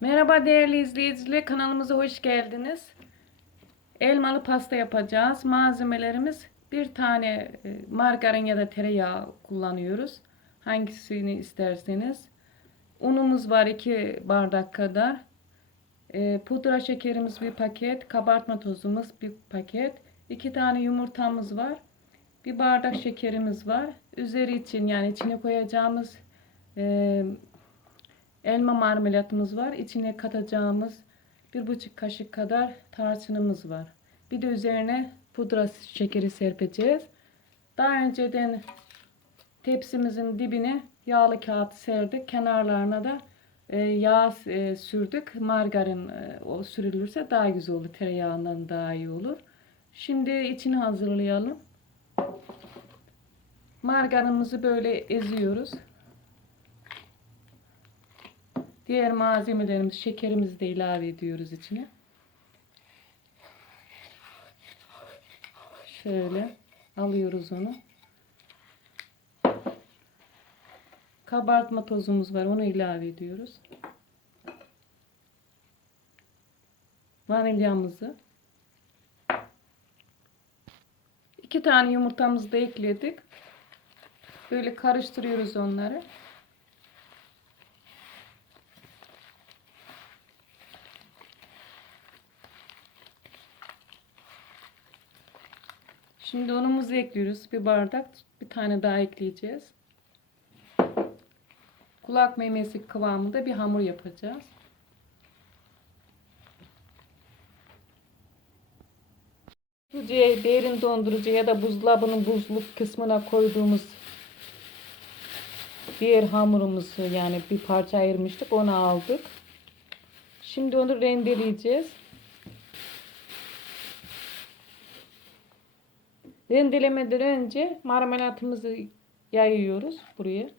Merhaba değerli izleyiciler kanalımıza hoş geldiniz. Elmalı pasta yapacağız. Malzemelerimiz bir tane e, margarin ya da tereyağı kullanıyoruz. Hangisini isterseniz. Unumuz var 2 bardak kadar. E, pudra şekerimiz bir paket. Kabartma tozumuz bir paket. 2 tane yumurtamız var. Bir bardak şekerimiz var. Üzeri için yani içine koyacağımız e, elma marmelatımız var. İçine katacağımız bir buçuk kaşık kadar tarçınımız var. Bir de üzerine pudra şekeri serpeceğiz. Daha önceden tepsimizin dibine yağlı kağıt serdik. Kenarlarına da e, yağ e, sürdük. Margarin e, o sürülürse daha güzel olur. Tereyağından daha iyi olur. Şimdi içini hazırlayalım. Margarinimizi böyle eziyoruz. Diğer malzemelerimiz, şekerimizi de ilave ediyoruz içine. Şöyle alıyoruz onu. Kabartma tozumuz var, onu ilave ediyoruz. Vanilyamızı. iki tane yumurtamızı da ekledik. Böyle karıştırıyoruz onları. Şimdi unumuzu ekliyoruz. Bir bardak, bir tane daha ekleyeceğiz. Kulak memesi kıvamında bir hamur yapacağız. Dondurucuya, derin dondurucu ya da buzdolabının buzluk kısmına koyduğumuz diğer hamurumuzu yani bir parça ayırmıştık onu aldık. Şimdi onu rendeleyeceğiz. Rendelemeden önce marmelatımızı yayıyoruz buraya.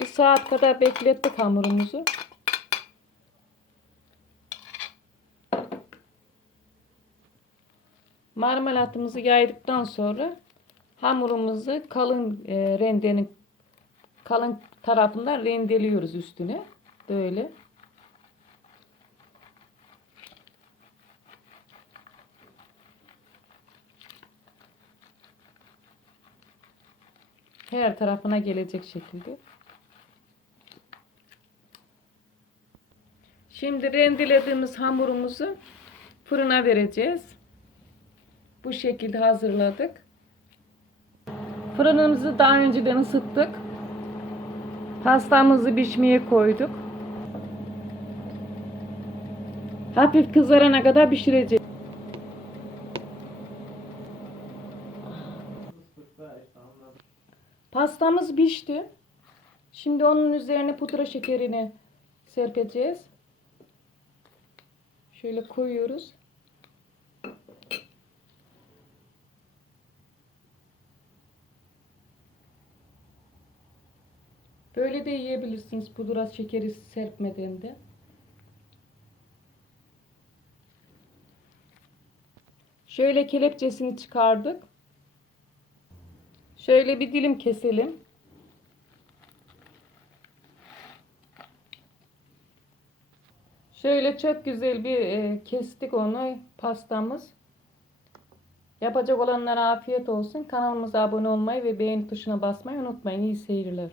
Bir saat kadar beklettik hamurumuzu. Marmelatımızı yaydıktan sonra hamurumuzu kalın e, rendenin kalın tarafından rendeliyoruz üstüne. Böyle. Her tarafına gelecek şekilde. Şimdi rendelediğimiz hamurumuzu fırına vereceğiz. Bu şekilde hazırladık. Fırınımızı daha önceden ısıttık. Pastamızı pişmeye koyduk. Hafif kızarana kadar pişireceğiz. Pastamız pişti. Şimdi onun üzerine pudra şekerini serpeceğiz. Şöyle koyuyoruz. Böyle de yiyebilirsiniz pudra şekeri serpmeden de. Şöyle kelepçesini çıkardık. Şöyle bir dilim keselim. Şöyle çok güzel bir e, kestik onu pastamız. Yapacak olanlara afiyet olsun. Kanalımıza abone olmayı ve beğeni tuşuna basmayı unutmayın. İyi seyirler.